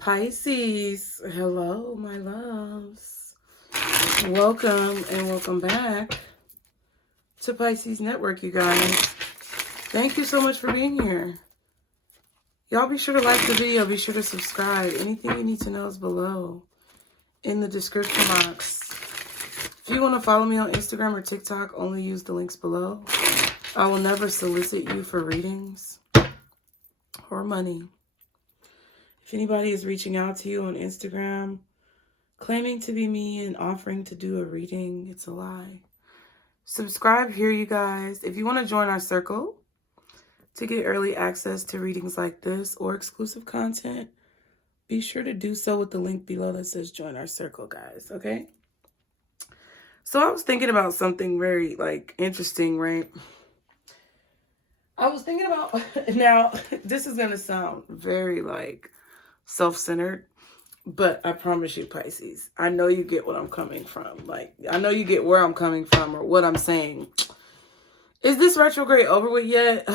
Pisces, hello, my loves. Welcome and welcome back to Pisces Network, you guys. Thank you so much for being here. Y'all be sure to like the video, be sure to subscribe. Anything you need to know is below in the description box. If you want to follow me on Instagram or TikTok, only use the links below. I will never solicit you for readings or money. If anybody is reaching out to you on Instagram, claiming to be me and offering to do a reading, it's a lie. Subscribe here, you guys. If you want to join our circle to get early access to readings like this or exclusive content, be sure to do so with the link below that says join our circle, guys, okay? So I was thinking about something very, interesting, right? I was thinking about, now, this is going to sound very, self-centered, but I promise you, Pisces, I know you get what I'm coming from. I know you get where I'm coming from or what I'm saying. Is this retrograde over with yet?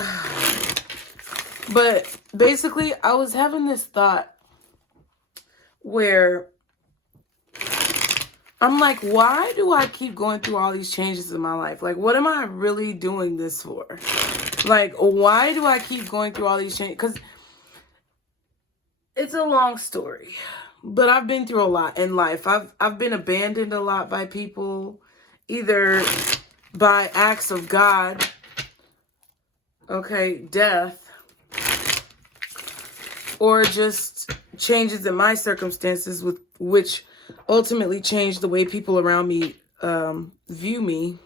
But basically, I was having this thought where I'm like, why do I keep going through all these changes in my life? What am I really doing this for? Why do I keep going through all these changes? Because it's a long story, but I've been through a lot in life. I've been abandoned a lot by people, either by acts of God, okay, death, or just changes in my circumstances with which ultimately changed the way people around me view me,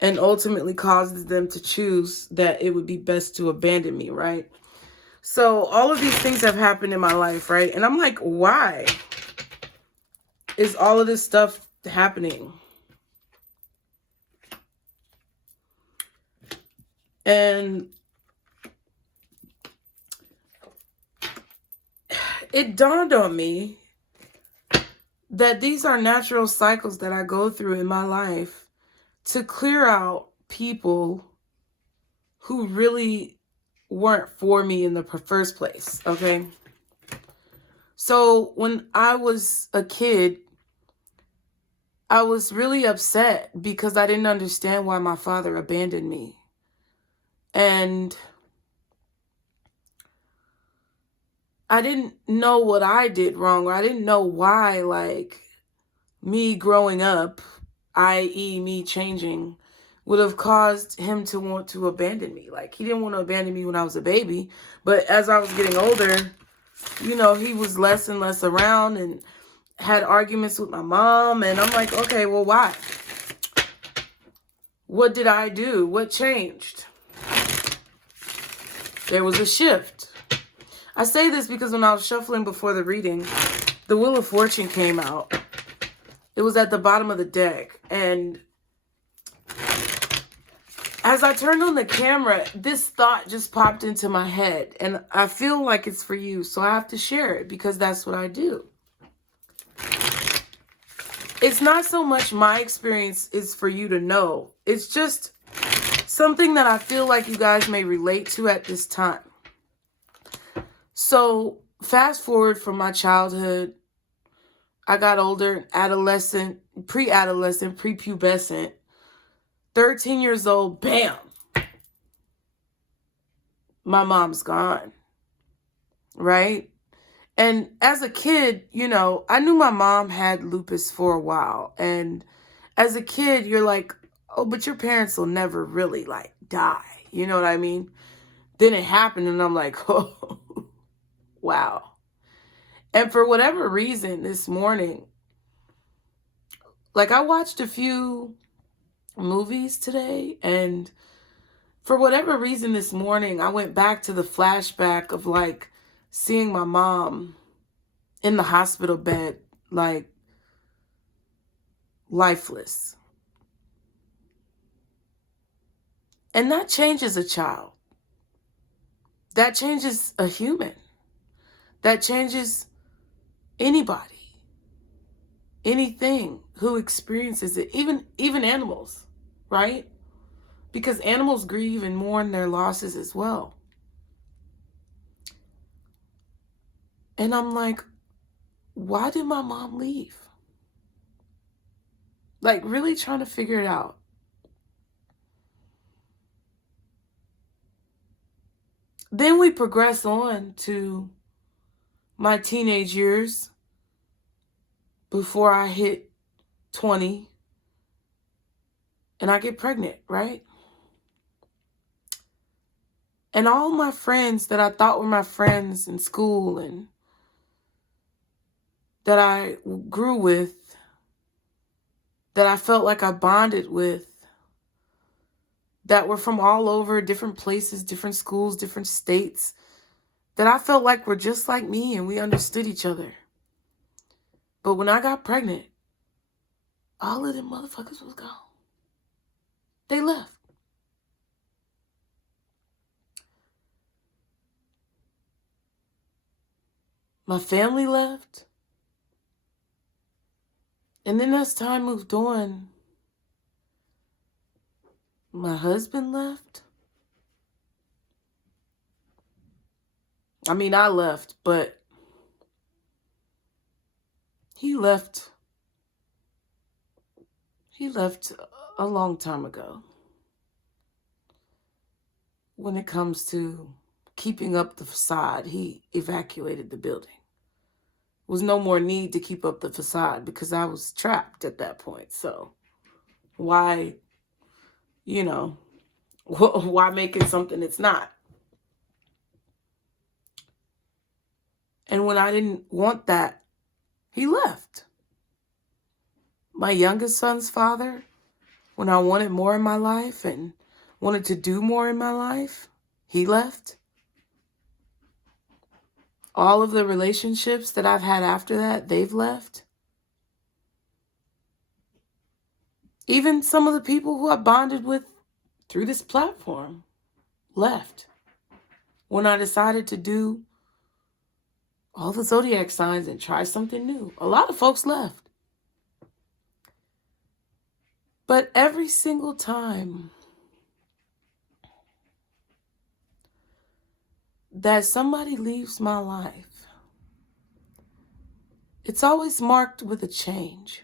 and ultimately causes them to choose that it would be best to abandon me, right? So all of these things have happened in my life, right? And I'm like, why is all of this stuff happening? And it dawned on me that these are natural cycles that I go through in my life to clear out people who really weren't for me in the first place, okay? So when I was a kid, I was really upset because I didn't understand why my father abandoned me. And I didn't know what I did wrong, or I didn't know why, me growing up, i.e. me changing, would have caused him to want to abandon me. He didn't want to abandon me when I was a baby, but as I was getting older, he was less and less around and had arguments with my mom, and I'm like, okay, well, why? What did I do? What changed? There was a shift. I say this because when I was shuffling before the reading, the Wheel of Fortune came out. It was at the bottom of the deck, and as I turned on the camera, this thought just popped into my head, and I feel like it's for you, so I have to share it because that's what I do. It's not so much my experience is for you to know. It's just something that I feel like you guys may relate to at this time. So fast forward from my childhood, I got older, adolescent, pre-adolescent, prepubescent. 13 years old, bam, my mom's gone, right? And as a kid, I knew my mom had lupus for a while. And as a kid, you're like, oh, but your parents will never really, die. You know what I mean? Then it happened, and I'm like, oh, wow. And for whatever reason, this morning, I watched a few movies today, and for whatever reason this morning I went back to the flashback of seeing my mom in the hospital bed, lifeless. And that changes a child. That changes a human. That changes anybody, anything who experiences it, even animals. Right? Because animals grieve and mourn their losses as well. And I'm like, why did my mom leave? Like, really trying to figure it out. Then we progress on to my teenage years before I hit 20 and I get pregnant, right? And all my friends that I thought were my friends in school and that I grew with, that I felt like I bonded with, that were from all over, different places, different schools, different states, that I felt like were just like me and we understood each other. But when I got pregnant, all of them motherfuckers was gone. They left. My family left. And then as time moved on, my husband left. I mean, I left, but he left a long time ago. When it comes to keeping up the facade, he evacuated the building. There was no more need to keep up the facade because I was trapped at that point. So why, why make it something it's not? And when I didn't want that, he left. My youngest son's father, when I wanted more in my life and wanted to do more in my life, he left. All of the relationships that I've had after that, they've left. Even some of the people who I bonded with through this platform left. When I decided to do all the zodiac signs and try something new, a lot of folks left. But every single time that somebody leaves my life, it's always marked with a change.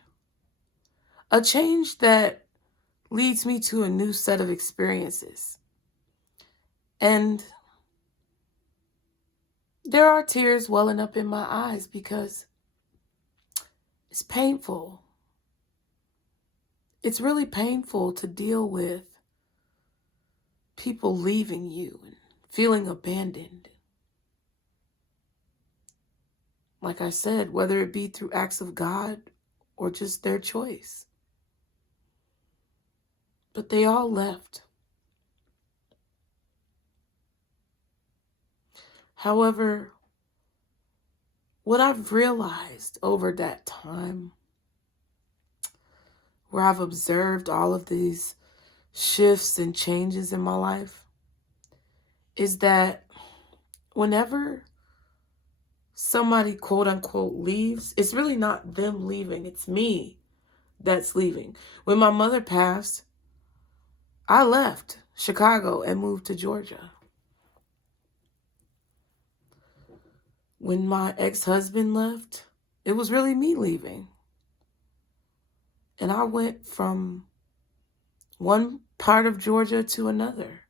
A change that leads me to a new set of experiences. And there are tears welling up in my eyes because it's painful. It's really painful to deal with people leaving you and feeling abandoned. Like I said, whether it be through acts of God or just their choice. But they all left. However, what I've realized over that time, where I've observed all of these shifts and changes in my life, is that whenever somebody quote unquote leaves, it's really not them leaving, it's me that's leaving. When my mother passed, I left Chicago and moved to Georgia. When my ex-husband left, it was really me leaving. And I went from one part of Georgia to another.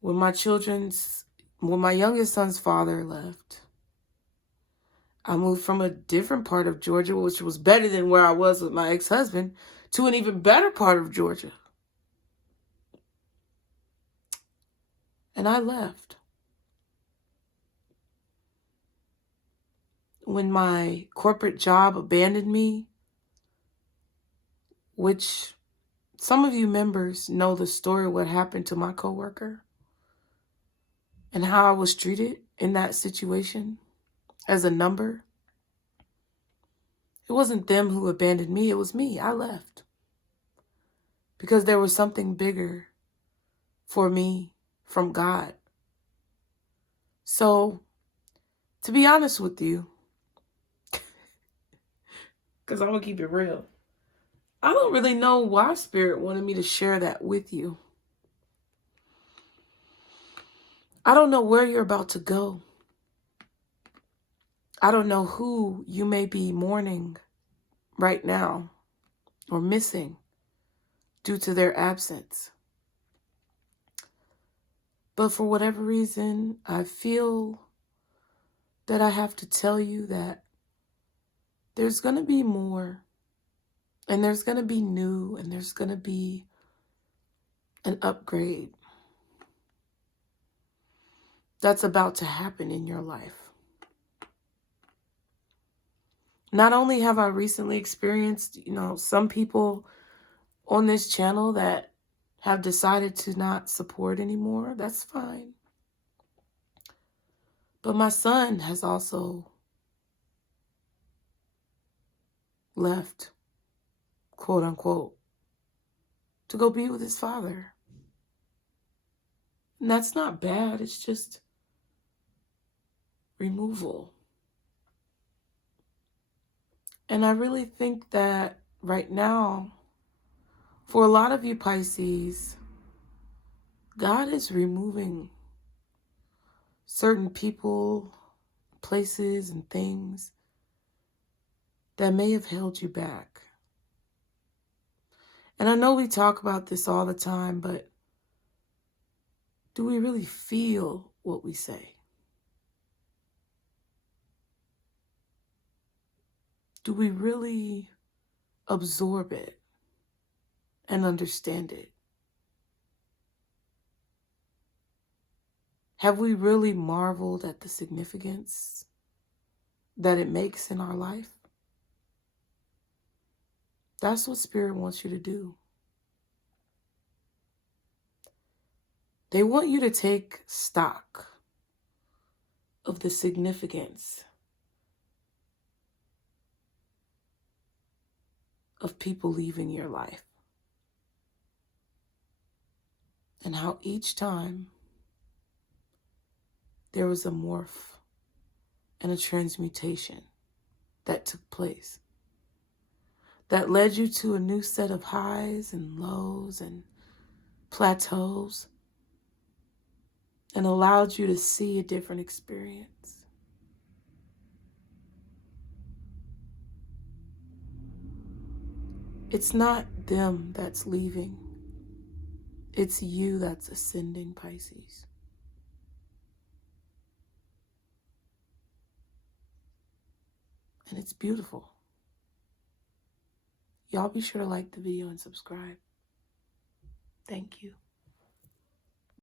When my youngest son's father left, I moved from a different part of Georgia, which was better than where I was with my ex-husband, to an even better part of Georgia. And I left. When my corporate job abandoned me, which some of you members know the story of what happened to my coworker and how I was treated in that situation as a number. It wasn't them who abandoned me, it was me. I left. Because there was something bigger for me from God. So, to be honest with you, because I'm going to keep it real, I don't really know why Spirit wanted me to share that with you. I don't know where you're about to go. I don't know who you may be mourning right now or missing due to their absence. But for whatever reason, I feel that I have to tell you that there's going to be more, and there's going to be new, and there's going to be an upgrade that's about to happen in your life. Not only have I recently experienced, some people on this channel that have decided to not support anymore. That's fine. But my son has also left, quote unquote, to go be with his father. And that's not bad. It's just removal. And I really think that right now, for a lot of you Pisces, God is removing certain people, places, and things that may have held you back. And I know we talk about this all the time, but do we really feel what we say? Do we really absorb it and understand it? Have we really marveled at the significance that it makes in our life? That's what Spirit wants you to do. They want you to take stock of the significance of people leaving your life, and how each time there was a morph and a transmutation that took place that led you to a new set of highs and lows and plateaus and allowed you to see a different experience. It's not them that's leaving. It's you that's ascending, Pisces. And it's beautiful. Y'all be sure to like the video and subscribe. Thank you.